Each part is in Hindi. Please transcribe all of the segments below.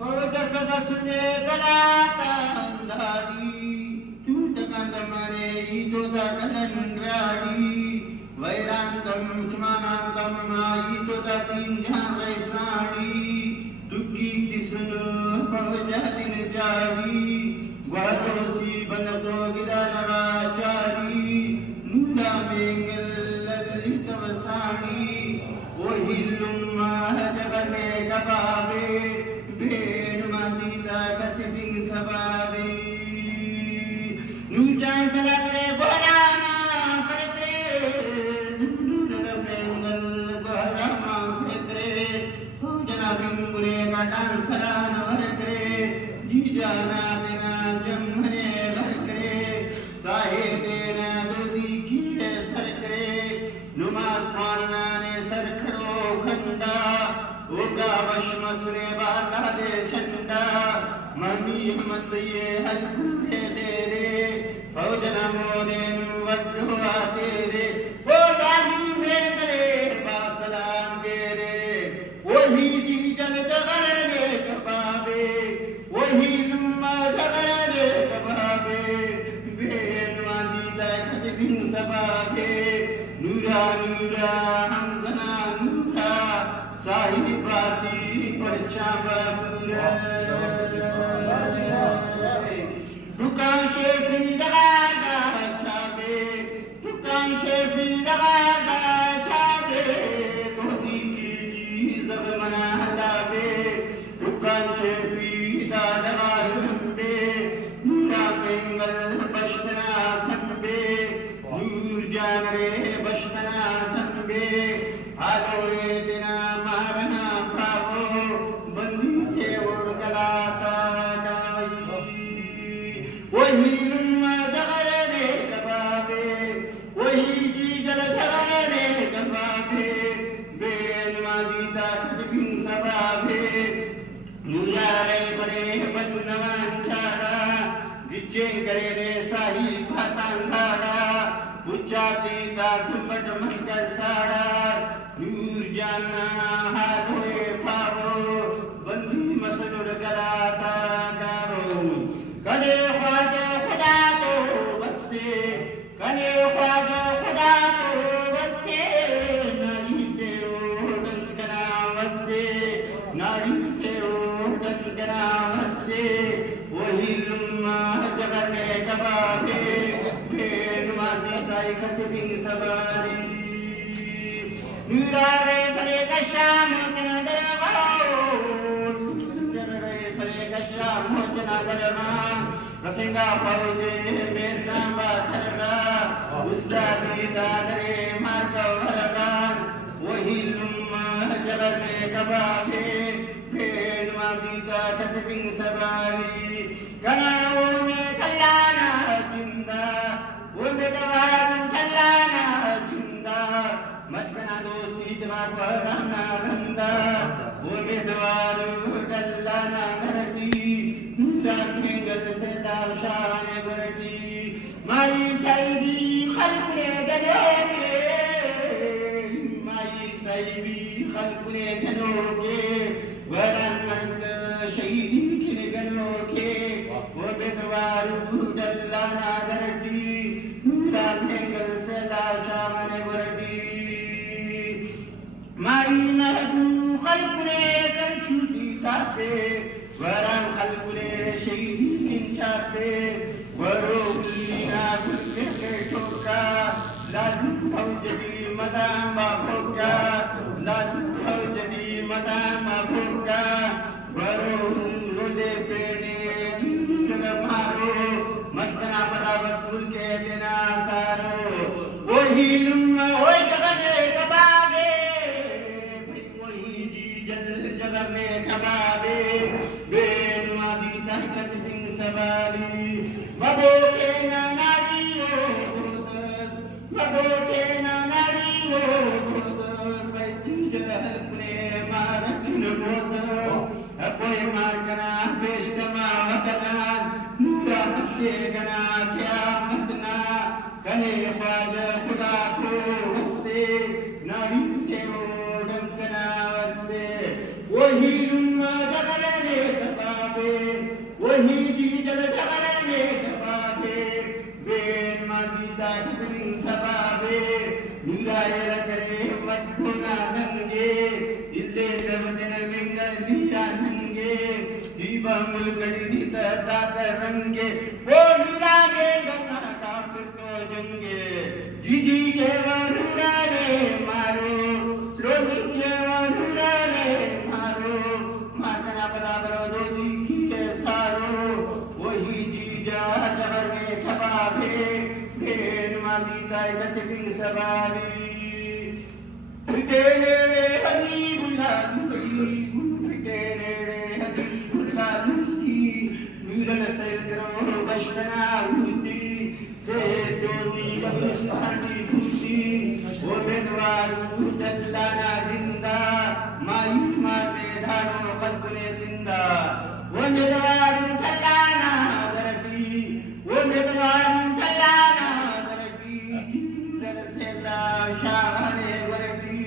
फौज सब सुने गलातांदारी तूटकंदमने ईतोता कलंड्राड़ी वैरांतम समानांतम ईतोता तींजान रैसाड़ी दुखी तिसुनु फौज दिन चारी वरोसी बनतो गिदानवाचारी नूरा बेंगल ललित वसानी ओहिलुम्मा जगने कबाबे बेन मासीता कसिबिंग सबाबे नूजा सलाकरे बोराना फरकरे नूरा बेंगल बोराना फरकरे जना बिंगुरे का डांसरा नवरकरे जीजाना देना जमने भरकरे साहे देना दुदी की सरकरे नुमाज खाना ने सरखड़ो खंडा ओगा वशमसरे बाला दे झंडा मम्मी हमत ये हल्कुरे दे रे फौजना मोने वड्ढवा तेरे ओ गाली में करे बासलाम के रे वही जी जल जगर रे कबाबे वही लुम्मा जगर रे कबाबे बेन वाजीदा खजबिन सबाबे नूरा नूरा हमजना नूरा साहिबाती परचा बाबूरा दुकान शेफी लगागा छाबे दुकान शेफी लगागा छाबे धोती की जी जब मना लाबे दुकान शेफी दादा संबे नूरा बेंगल बश्तना थंबे नूर जान रे बश्तना थंबे आलो रे दिना मारना पावो बंदी से उड़ गलाता गावई वही लुम्मा जगर रे कबाबे वही जी जल जगर रे कबाबे बेन माजीता कसबिन सबाबे नूरारे बरे बनवान छाड़ा गिच्चे करे रे साही भातांधाड़ा पुचाती ता सुमट महकल साड़ा नूर जाना हालोए पावो बंदी मसनुर गलाता गारो कने ख्वाजा खुदा तो बसे कने ख्वाजा खुदा तो बसे नारी से ओढ़न कना बसे नारी से ओढ़न कना बसे वही लुम्मा जगने कबाबे बेन माजी ताई खसबिंग सबारी नूरारे फले कशाम जना दरबाओ नूरारे फले कशाम जना दरमा रसेंगा फौजे मेरना बाथरगा उस्तादी दादरे मार्का वरगान वही लुम्मा जगने कबाबे बेन माजीदा कसबिंग सबारी गनाओ में कल्लाना जिंदा वो में दवार कल्लाना जिंदा मजकना दोस्ती जवार वराना रंदा वो में दवार कल्लाना धरती नूरा बेंगल से दावशान बरती माई साईबी खलकुले गनोगे माई साईबी खलकुले गनोगे वरन मर्द शहीदी किन गनोगे वो बेदवार डल्लाना धरती नूरा बेंगल से दावशान बरती माई महबू खलकुले कर छूटी ताते वरन खलकुले शहीदी किन चाते वरो उलीना गुल्ले के ठोका लालू फौजदी मदाम बाबोका लालू फौजदी मदाम बाबोका वरो लोले पेने जिंदन मारो मस्तना बड़ा बसुर के देना सारो वही लुम्मा वही जगने कबाबे वही जी जल जगने कबाबे बेन माजी तह कसबिंग सबारी मबोके ना नारी वो मबोके ना नारी वो बैठी जलहल पुने मारकिन बोध अपोय मारकना बेशतमा वतना नूरा मत्ते गना क्या मतना कने ख्वाजा खुदा को वसे नारी से वो डंकना वसे वही लुम्मा जगने मुलकड़ी दी तात रंगे वो मीरा के गन्ना काफिर को जंगे जी के वरूरा रे मारो लोगी के वरूरा रे मारो मारकना बराबर दोदी की सारो वही जीजा जहर में खबाबे बेन माजी ताई कसिंग सबाबी तेरे Habibullah Miran selgro bashtana uti se doti kabistani kushi o bedwaru dallana dinda mayma bedhano qalbune sinda o bedwaru dallana darbi o bedwaru dallana darbi miran sella shahane warbi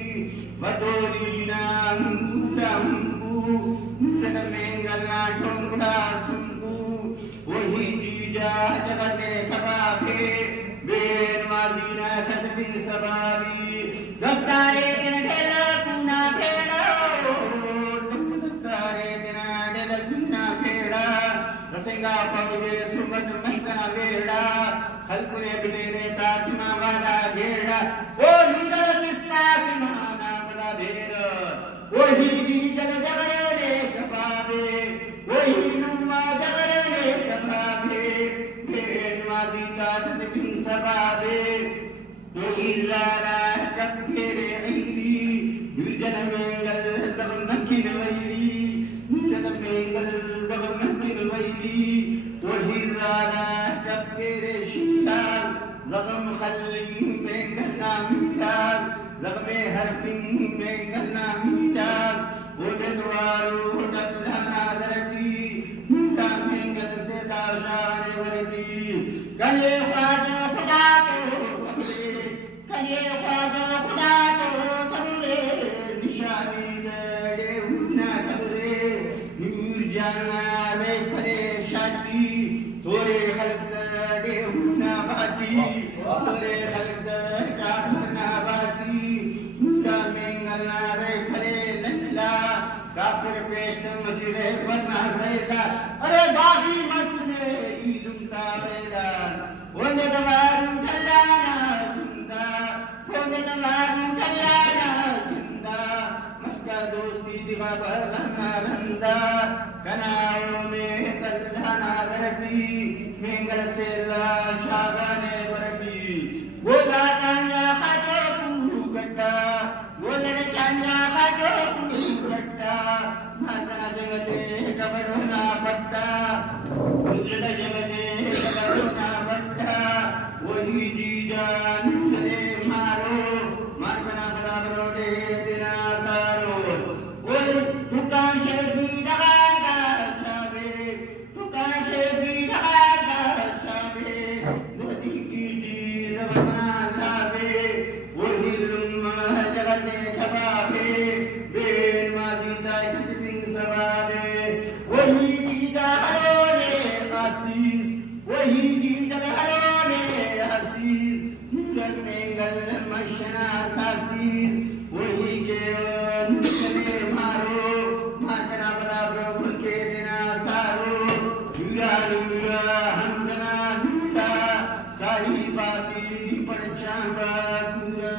vadolina mudambu miran mengala dhongda वही जीजा जगते कबाबे बेन माजीना खसबिन सबाबी दस्तारे दिन ढेला कुना भेड़ा दस्तारे दिन ढेला कुना भेड़ा रसेगा फौजे सुबन महकना भेड़ा खलकुने बिटेरे तासिमा वाला घेड़ा ओ नीरल किस्ता सिमाना बड़ा भेड़ा वही जीजा जगते कबाबे वही नुमा जगते सबाबे इज़ारा कब्बेरे ऐली युजन मेंगल ज़बन नकिन वैली युजन मेंगल ज़बन नकिन वैली वही ज़ारा कब्बेरे शिलाल ज़बन खल्लिं मेंगल नामिलाल ज़बन हरफिं मेंगल नामिलाल वजदवारू दल्लाना दरकी मुंडा मेंगल से ताशाने वरकी कले ख्वाजा खुदा को सबरे कले ख्वाजा खुदा को सबरे निशानी दे उन्ना कबरे नूर जाना रे परेशानी तोरे खल्क दे उन्ना बाती तोरे खल्क दे काफरना बाती मुंडा मेंगलना रे परे लल्ला काफिर पेश मजरे वरना सैदा अरे बागी मसने इलुमता वेदा वने दवारू ठल्लाना जिंदा वने दवारू ठल्लाना जिंदा मस्का दोस्ती दिवा बरना रंदा कनाओ में तल्लाना दरबी मेंगल से ला शाबाने वरबी बोला चांगा खाजो कुंडू कट्टा बोलने चांगा खाजो कुंडू कट्टा माता जगते कबरोना पट्टा उजड़ जगते कबरोना पट्टा वही जीजा निकले मारो मारकना बराबरो दे दिना सारो वही दुकान शेफी डगागा छाबे दुकान शेफी डगागा छाबे नदी की चीज बना लावे वही लुम्मा जगते कबाबे बेन माजी ताई कचपिंग सबाबे वही जीजा हरोने आसीस वही जीजा हरोने आसीस नूरन मेंगल मशना सासीस वही के निकले मारो मारकना बराबर उनके देना सारो नूरा नूरा हमजना नूरा साही बाती पड़चांबा पूरा